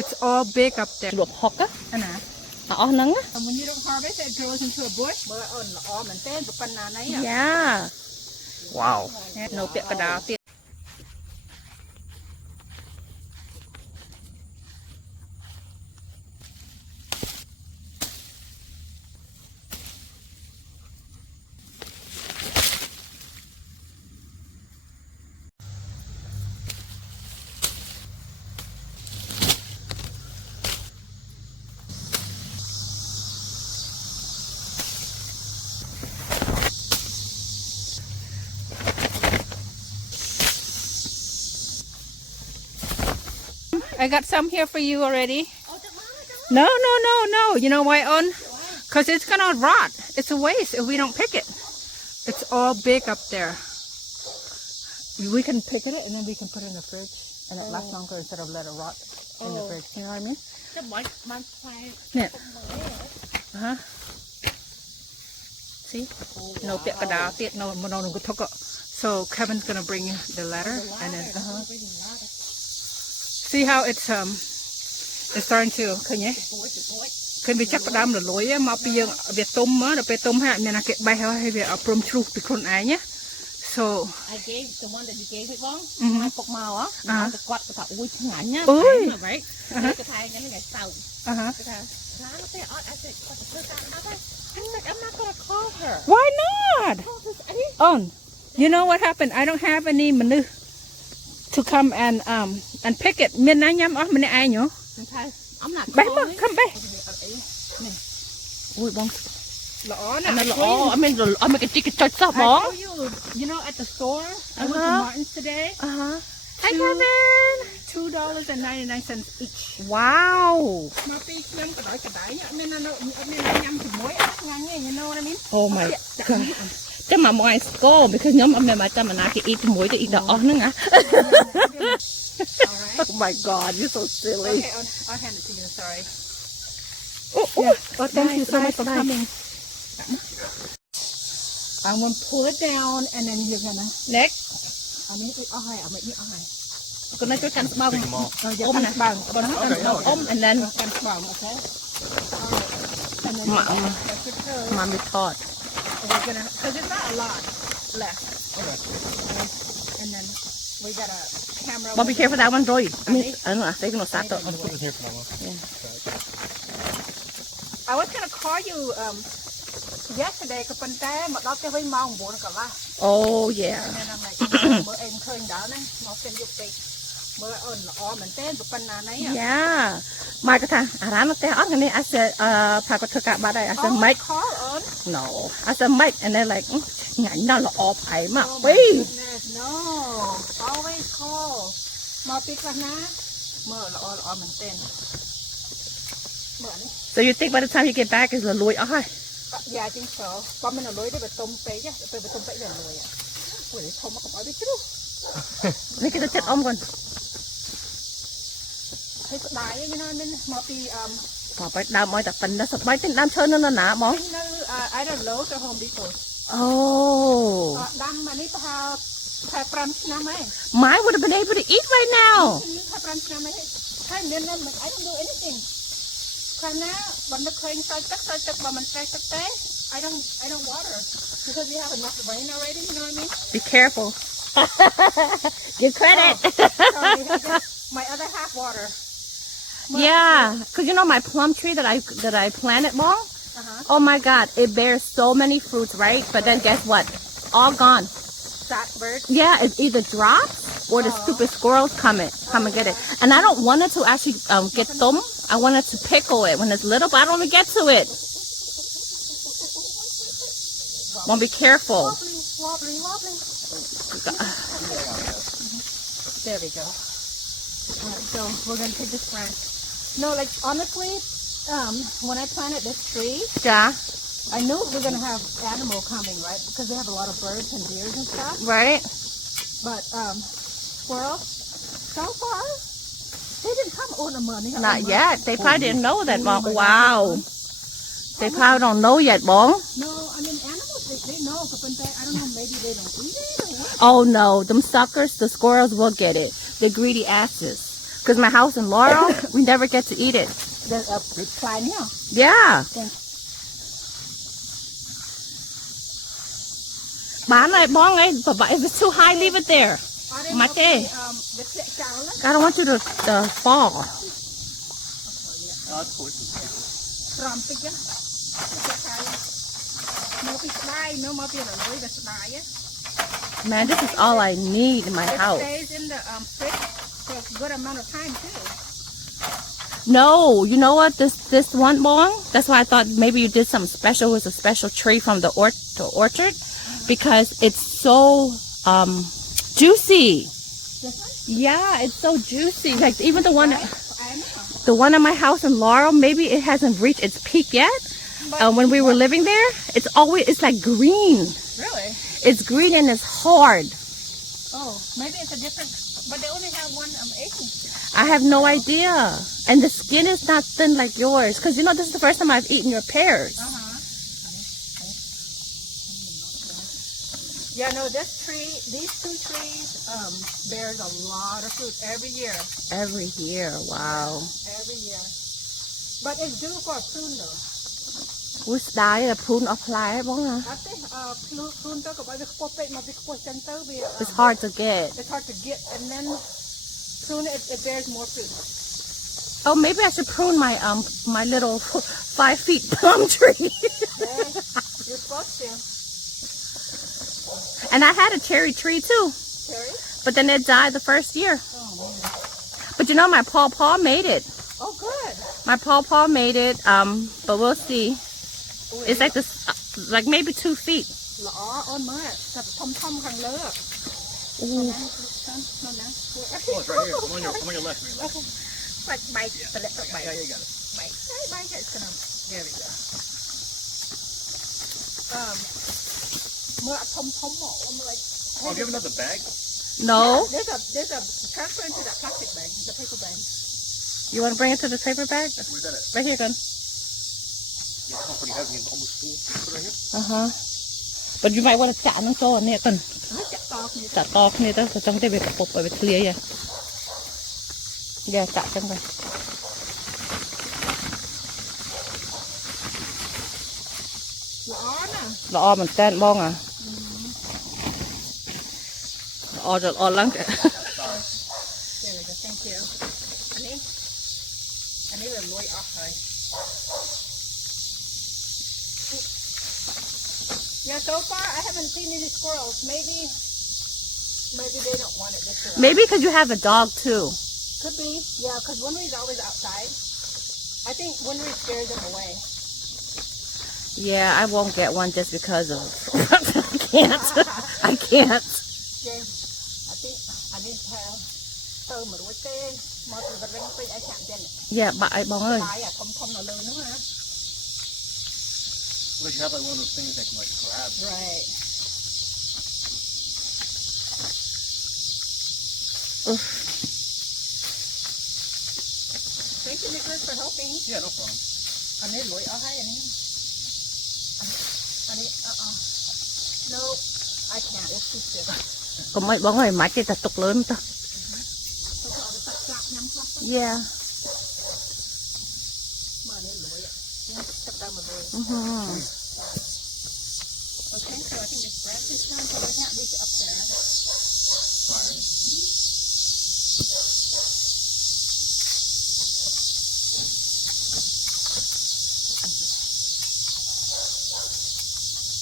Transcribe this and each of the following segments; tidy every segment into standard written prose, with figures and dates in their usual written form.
It's all big up there. លក់ហុក อันนะ អស់ហ្នឹង And when you don't harvest it grows into a bush បើអូនល្អមែនទេប៉ុណ្ណាណៃ Yeah Wow នៅពាក់កណ្ដាលទៀត I got some here for you already. No. You know why, On? Because it's gonna rot. It's a waste if we don't pick it. It's all big up there. We can pick it and then we can put it in the fridge and it lasts longer instead of let it rot in the fridge. You know what I mean? Yeah. Uh-huh. See? No ពាក់កណ្ដាលទៀត no នឹងថុក So Kevin's gonna bring you the ladder and then see how it's starting to ឃើញទេឃើញវាចាប់ផ្ដើមរលួយមកពីយើងវាទុំមកដល់ពេលទុំហើយមានណាគេបេះហើយវាព្រមជ្រុះពីខ្លួនឯងណា So I gave the one that you gave it បងមកពុកមកហ៎ទៅគាត់គាត់ថាអូយឆ្ងាញ់ណា អូយ right គេថាយ៉ាងនេះគេសោក គេថាណាទៅអត់អាចគាត់ទៅធ្វើការអត់ទេ I'm like I'm not gonna call her Why not? On you know what happened I don't have any មនុស្ស to come and pick it មានណាញ៉ាំអស់ម្នាក់ឯងហ៎ I'm not បេះមក come បេះ អូយបង ល្អណាស់ អានេះល្អអត់មានគេជីកចុចសោះបង You know at the store I went to Martin's today Hi Kevin $2.99 each Wow មកពីខ្ញុំកដៃអត់មានណាញ៉ាំជាមួយអត់ឆ្ងាញ់ទេ You know what I mean Oh my god ចាំមកមកឲ្យស្គាល់ because ខ្ញុំអត់មានមកចាំណាគេអ៊ីជាមួយទៅអ៊ីដល់អស់ហ្នឹងណា Oh my god you're so silly Okay I'll hand it to you sorry Oh thank you so much for coming I'm gonna pull it down and then you're gonna next អានេះអស់ហើយអានេះអស់ហើយ គាត់នៅជួយកាន់ស្បោង អ៊ំណាបាំងបង អ៊ំ and then កាន់ស្បោងអូខេ មកមីថត We're gonna, because it's not a lot left. Okay. And then we got a camera. But be careful that one, Roy. I mean, I don't know. They're gonna start to. Put it here for now. I was gonna call you yesterday ក៏ប៉ុន្តែមកដល់ផ្ទះវិញម៉ោង 9 កន្លះ Oh yeah. And then I'm like មើលអីឃើញដល់ហ្នឹងមកផ្ទះយកពេកមើលអូនល្អមែនទេប៉ុណ្ណាណៃ Yeah. មកគាត់ថាអារ៉ាមទៅអត់គ្នា I said ផាគាត់ធ្វើការបាត់ហើយ I said Mike call on No I said Mike and they're like ញ៉ាញ់ដល់ល្អផៃមក Oh ពី my goodness no always call មកពីខ្លះណាមើលល្អមែនទេមើលនេះ So you think by the time you get back is លួយអស់ហើយ Yeah I think so បើមិនលួយទេបើទុំពេកទៅបើទុំពេកវាលួយអូយធំមកកុំឲ្យវាជ្រុះ នេះគេទៅចិត្តអ៊ំគាត់ ហើយស្ដាយយល់មែនមកពី ក៏បែរដើមឲ្យតែប៉ុណ្ណឹងសបាយទិញដើមឈើនៅណាបង នៅ I don't know ទៅ Home Depot Oh ដាំអានេះប្រហែល5 ឆ្នាំហើយ Mine would have been able to eat right now 5 ឆ្នាំហើយហើយមាន I don't do anything ខាងណាបើនឹកឃើញស្រោចទឹកបើមិនស្រែកទឹកទេ I don't water because we have enough rain already you know what I mean Be careful Give credit Sorry, my other half water Yeah, cause you know my plum tree that I planted, Mom. Oh my God, it bears so many fruits, right? But then guess what? All gone. That bird. Yeah, it either drops or the stupid squirrels come and get it. And I don't want it to actually get them. I want it to pickle it when it's little, but I don't want to get to it. Mom, be careful. Wobbly. There we go. Alright, so we're gonna take this branch. No, like honestly, when I planted this tree, Yeah. I knew we were gonna have animal coming, right? Because we have a lot of birds and deers and stuff. Right? But squirrels, so far, they didn't come on the money. Not yet. They probably didn't know that, Mom. Wow. They probably don't know yet, Mom. No, I mean animals, they know, but I don't know, maybe they don't eat it or what. Oh no, them suckers, the squirrels will get it. The greedy asses. Because my house in Laurel, we never get to eat it. There's a plant here. Yeah. Then bán lại bong ấy, but if it's too high, leave it there. Mate. the chảo I don't want you to fall. tròn tích á. Nó bị đai, nó mà bị là lối là đai á. Man, this is all I need in my It house. stays in the fridge for a good amount of time too. No, you know what? This one bong. That's why I thought maybe you did something special with a special tree from the orchard, because it's so juicy. This Yeah, it's so juicy. Like even the one, one? I know. the one at my house in Laurel, maybe it hasn't reached its peak yet. When we were living there, it's like green. Really? It's green and it's hard. Oh, maybe it's a different, but they only have one acre. I have no idea. And the skin is not thin like yours. Because you know, this is the first time I've eaten your pears. Yeah, no, these two trees bears a lot of fruit every year. Every year, wow. Every year. But it's due for a prune though. Which die the prune apply bong hả? I think prune tới có bao nhiêu khô pe mà bị khô chân tới vì It's hard to get. it's hard to get, and then prune it bears more fruit. Oh, maybe I should prune my my little 5 feet plum tree. Yeah, you're supposed to. And I had a cherry tree too, Cherry? but then it died the first year. Oh man. But you know, my paw made it. Oh good. My paw made it. But we'll see. It's like this, like maybe 2 feet. Lỏ ôn mới thật thâm hàng lứa. Ooh. No, no. Oh, it's right here. I'm on your left. Okay. Like bite, but let's bite. Yeah, you got it. Bite. Bite. It's gonna. There we go. More thâm mỏ. Like. I'll give another bag. No? There's a transfer into that plastic bag, the paper bag. You want to bring it to the paper bag? Where's that at? Right here, gun. Yeah, it's pretty heavy and almost full. Put it right here. Uh-huh. But you might want to chặt nó cho nè con. Chặt to như thế. Chặt to nè đó, trong cái bịch bột ở bịch clear vậy. Yeah, chặt trong rồi. Lỏ nè. Lọ mình tên bong à. Lọ lắm kìa. There we go. Thank you. Anh ấy là lôi off rồi. Yeah, so far I haven't seen any squirrels. Maybe they don't want it this year. Maybe because you have a dog too. Could be. Yeah, because Winry's always outside. I think Winry scares them away. Yeah, I won't get one just because of I can't. I can't. Yeah, I think I need to have tơ mà đuổi tê mà từ vật răng tới ai chạm trên này. Yeah, bại bong ơi. Thái à thâm là lớn nữa hả? Unless you have like one of those things that can like grab. Right. Thank you, Nicholas, for helping. Yeah, no problem. Anh ấy lỗi ở hay anh ấy. Anh ấy no, I can't. It's too stiff. Còn mấy bong ơi, mãi cái tật tục lớn ta. Yeah. Mà anh ấy lỗi ạ. Tập ra mà lỗi. Okay, so I think this grass is done, so I can't reach up there. Fine.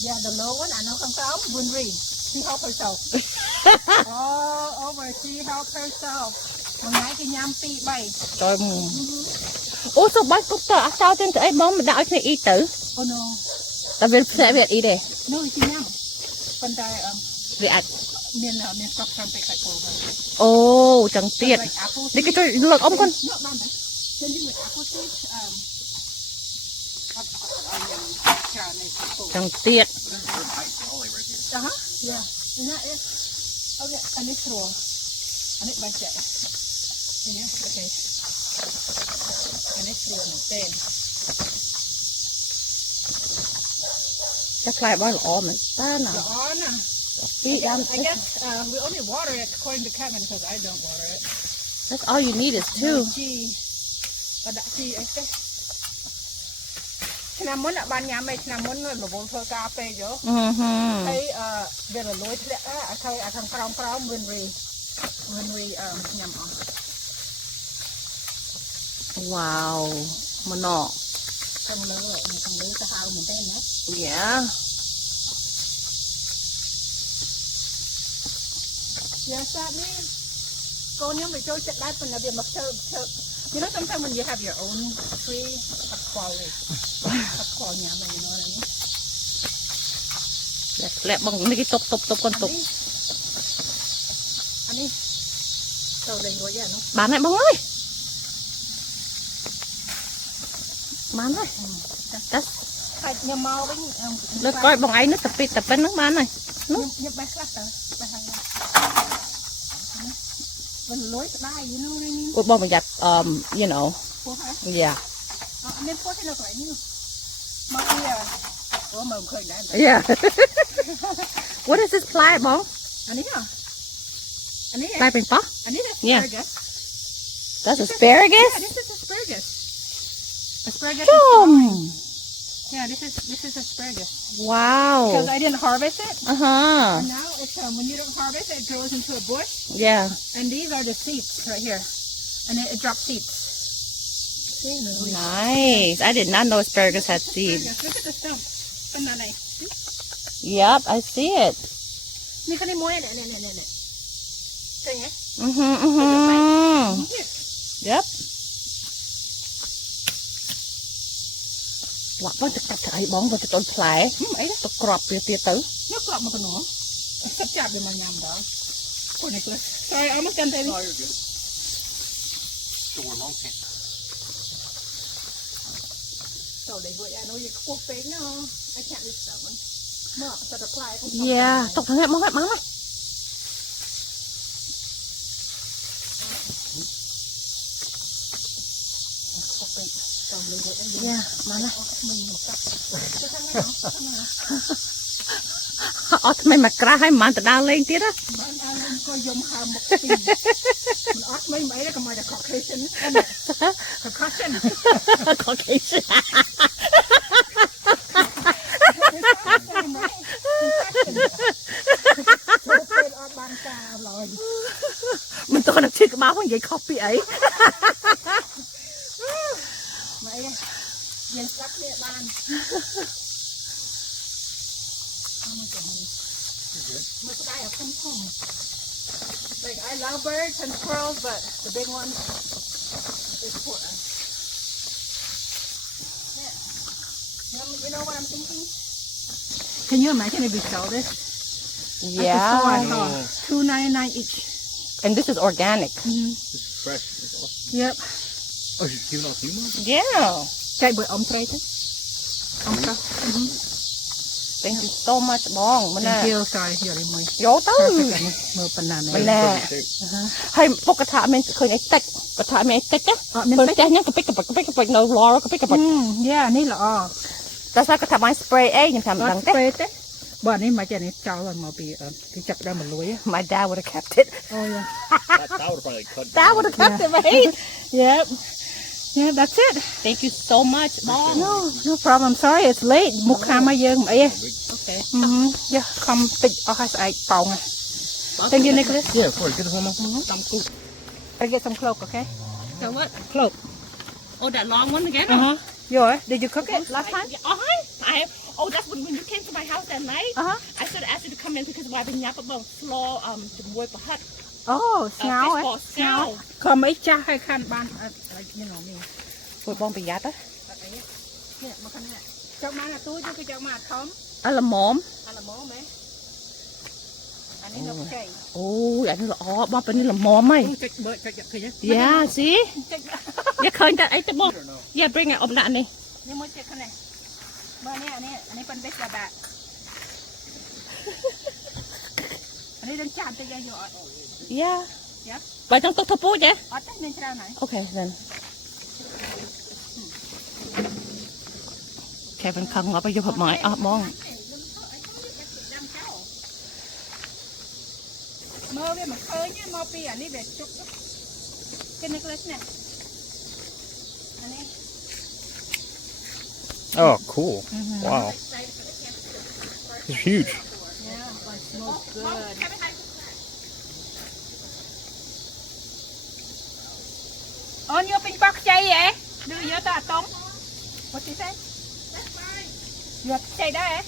Yeah, the low one, I know không có Winry. She help herself. Oh, over, she help herself. Một ngày thì nhắm pi bay. Trời ủa sao bác cúc tờ sao trên cái bóng mà đạo này y tử. Oh no. Tại vì sẽ việc y đây. No, she nhắm. Phần tay Vì ảnh. miền sọc tròn pe cạch cổ. Ồ, chẳng tiệt. Like apple Đi cái tôi lượt ông con. Not bad. Then you with apple seeds, Chẳng tiệt. There's a good height alley right here. Yeah. Isn't that it? Okay, I need to roll. I need my check. Yeah, okay. I need to roll instead. Chắc lại bao lọ mà ta nào. The on. Đi I làm. guess we only water it according to Kevin because I don't water it. That's all you need is two. ជីក៏ដាក់ជីអីទេឆ្នាំមុនបានញ៉ាំឯឆ្នាំមុនរវល់ធ្វើការពេកយោហើយវារលួយធ្លាក់អាខាងក្រោមមិនរីញ៉ាំអស់ Wow มันออก ខាងលើទៅហៅមែនទេណា Yeah. Yeah, sadly, go near the George at that when they must you know, sometimes when you have your own tree, a quality, you know what I mean? และบางนี่ก็ตบกันตบ อันนี้เราเลยรวยเนาะ bán lại bông ơi bán này đất ใครยำเมาไป được coi bông ấy nó tập bên nó bán này ยำไปคลาสไปทางนั้นมันรวยได้ you know what I mean? Ủa bông mình giặt you know พวกฮะ yeah อันนี้พวกที่เราใส่นี่มาเกี่ยโอ้มันเคยได้ yeah what is this ply บอง อันนี้อ่ะอันนี้ ply เป็นปะ อันนี้ Yeah. asparagus that's asparagus yeah this is asparagus asparagus yeah this is asparagus wow because I didn't harvest it uh-huh and now it's when you don't harvest it grows into a bush yeah and these are the seeds right here and it drops seeds nice I did not know asparagus had seeds look at the stump เป็นอะไร yep I see it นี่เขาได้ม้วยเนี่ยใช่ไหม yep ว่าบ้านจะกัดไอ้บ้องมันจะต้นแผลไอ้ตะกรอบเปียๆตื้อ nước lọc mà còn nó sắp chạp để mà nhầm đó cô này cười sorry I'm gonna take No, you're good. So we're long pin. so they would I know you cook big no I can't reach that one no but apply yeah ตกทางไหนมองให้มาไหม yeah มาไหมอ๋อทำไมมากระให้มันแต่ดาวเล่งទៀតอ่ะ bạn ăn có dùng hàm một tí mình ót mấy mấy đó còn mà là Caucasian Caucasian Caucasian มันตัวนักชื่อกระบ้าว่าใหญ่คอปปี้ไอ้ mấy dân sắp địa bàn một cái ở không không like I love birds and squirrels but the big one is for us yeah you know what I'm thinking can you imagine if we sell this yeah $2.99 each and this is organic This is fresh. It's awesome. yep Oh, you're giving out you, Mom? yeah chạy bởi ông trai chứ ông trai thank you so much បងមិនណា thank you sorry យកនេះមួយ យកទៅ មើលប៉ុណ្ណា មិនណាហើយពុកកថាមានឃើញអីតិចកថាមានអីតិចណាមើលផ្ទះញ៉ាំកពិកកពិកនៅ floor កពិកកពិក យ៉ានេះល្អ តែស្អាតកថាបាន spray អីខ្ញុំថាមិនដឹងទេ ទេបើនេះមកចេះនេះចោលមកពីគេចាប់ដើមមកលួយ my dad would have kept it អូ That would probably cut. dad would have kept it right yep yeah that's it thank you so much បង no problem sorry it's late មុខខាងមកយើងអី okay យ៉ាខំតិចអស់ហើយស្អែកប៉ោង thank you Nicholas Yeah, of course. Get this one, Mom. some cool I get some cloak okay so what cloak oh that long one again yours did you cook it last time that's when you came to my house that night I should ask you to come in because វាបញ្ញាប់បង floor ជាមួយប្រហិត oh ស្ងោ ស្ងោ ខំអីចាស់ឲ្យខានបាន you know me ពួកបងប្រយ័ត្ន នេះមកខាងនេះចុកមកអាទូគឺចុកមកអាធំ អាល្មម អាល្មមមែនអានេះនៅខ្ចី អូយអានេះល្អបងពេលនេះល្មមហី ចុចបើចុចឃើញ yeah see ចុច យកឃើញតែអីទៅបង yeah bring it អមដាក់នេះ នេះមួយទៀតខាងនេះបើនេះអានេះប៉ុនបេសបាក់អានេះនឹងចាំទៅយកយកអត់ yeah យ៉ា បើចង់ទុកទៅពូជទេ អត់ទេមានច្រើនហើយ okay then Kevin ខឹងងាប់ឲ្យយកហឹបមកអស់បង មើលវាមិនឃើញទេមកពីអានេះវាជុក cái necklace nè. Anh ấy. Oh, cool. Wow. It's huge. Yeah, but it smells good. On vô pin bọc chay vậy? Đưa vô tao tông. What you say? Vô chay đó ấy?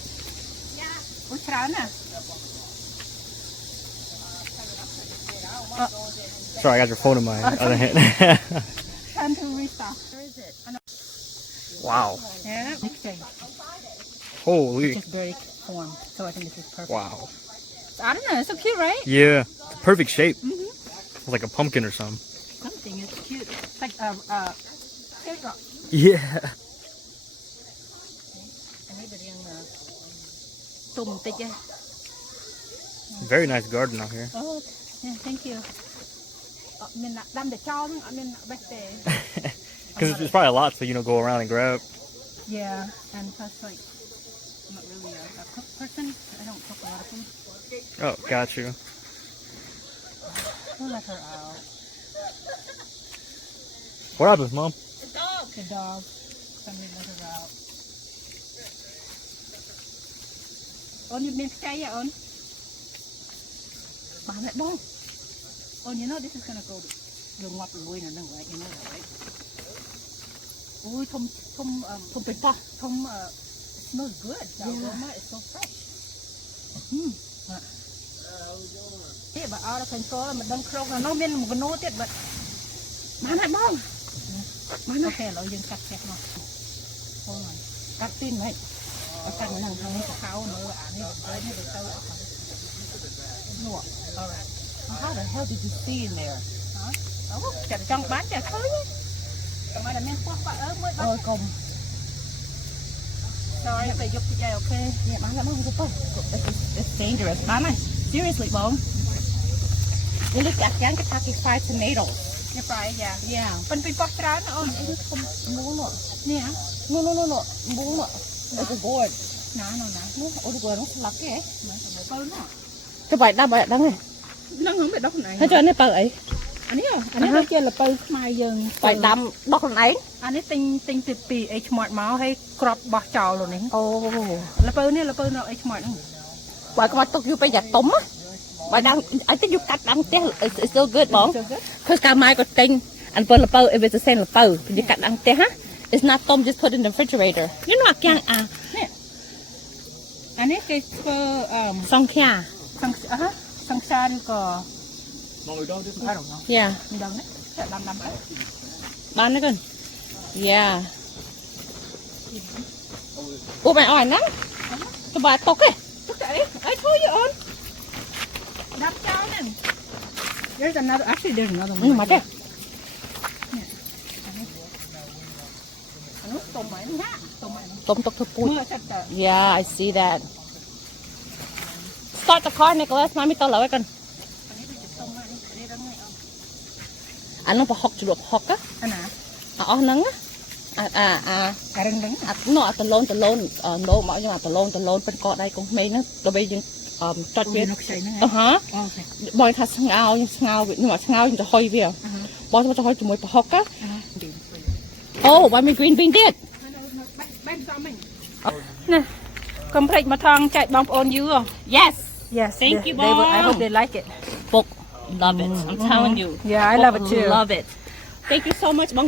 Ủaច្រើនà? Sorry, I got your phone in my other hand. Time to restart. Where is it? Wow. Yeah. Chay. Holy. Just very formed, so I think this is perfect. Wow. I don't know, it's so cute, right? Yeah. Perfect shape. It's like a pumpkin or something. Something, it's cute. It's like teardrop. Yeah. Anh ấy bị riêng tùm tích á. Very nice garden out here. Oh, yeah, thank you. Mình đâm để cho, mình bách để. Because there's probably a lot to, go around and grab. Yeah, and plus like, I'm not really a cook person. I don't cook a lot of food. Oh, got you. We'll let her out. What happens, Mom? The dog. Somebody let her out. On you miss chay on? Bán lại bông. Oh, you know this is gonna go đường ngọt lùi nè, right? You know that, right? Ui, thum bịch to. Thum smells good. The aroma is so fresh. Thế bà out of control là mình đang khâu là nó miên một cái nô tiết bật. Bán lại bông. Bán ok,เรายังกัดแค่หน่อยโอ้ยกัดตีนไว้แล้วกัดมันทางนี้กับเขาเนื้ออันนี้ให้ไปเต้าเอาหนวด alright How the hell did you see in there? hả chặt trong bán chặt thôi còn mà là men khoác bạ mới bắt Ôi cùng. sorry phải giúp cho chạy ok Yeah, bán lại bông giúp không? It's dangerous. Bán này. Seriously, bông. You look at cái Kentucky Fried Tomatoes. นี่ปลายอย่า Yeah. เป็นปีปอกร้านอ๋อ Muống nọ. เนี่ย No. Muống nọ. It's a gourd. หนาหน่อยนะ No, ôi gourd nó lắc cái. เหมือนกับเปิ้ลเนาะ Cái bài đăng này. นั่งhướngไปดอกไหน ให้cho anh ấy ấy. อันนี้เหรออันนี้เราเจอละเปิ้ลมายัง Bài đâm đọc ấy. อันนี้ติงติดปีไอ้หมอดเมาให้กรอบบอจอเลยนี่ Oh. ละเปิ้ลเนี่ยละเปิ้ลเราไอ้หมอด Bài cái bài tục you bây giờ tống á. Bài đăng, I think you cut đăng tiếc. It's so good, bông. Cause cả mai có tinh. And for lapau, if it's the same lapau, you cut đăng tiếc ha. It's not tom, just put it in the refrigerator. You know what, kang ah. อันนี้คือSong kia. สังชาหรือก็ No, we don't do I don't know Yeah. มีดังนะแต่ดำไป Bán nó gần. Yeah. Ủa mày ỏi nắng. Cái bài tóc ấy. Look at it I told you on ดับเจ้านั่น there's another actually there's another one Nhưng mà thế. อันนู้นตรงไหมนี่ฮะตรงไหม Tôm tóc thơ เมื่ bụi. อจะ Yeah, I see that. Start the car, Nicholas. Mami tao lỡ con. อันนี้จะตรงไหมอันนี้ตรงไหนเอา Anh nó phải học chủ được học á. อันไหน Nắng á. การึงดึง Nó tao lôn. Nó mà nhưng mà tao lôn bên cọ đây cũng mấy nó. Rồi bây giờ chọt เวีย biết. นกใส่นั่นไง Hả? โอเค Bòi thà ngao nhưng mà ngao nhưng tao hoi về. Bòi tao hoi tụi mày tao học á. Oh, why my green bean did? แบ่งซ้อมมั้ยนี่คอมเพล็กซ์มาทางใจบองโอนยูอ่ะ Yes. yes Thank you, they will, I Mom. hope they like it Book. Love it. I'm telling you. yeah I love it too Love it. Thank you so much, Bong.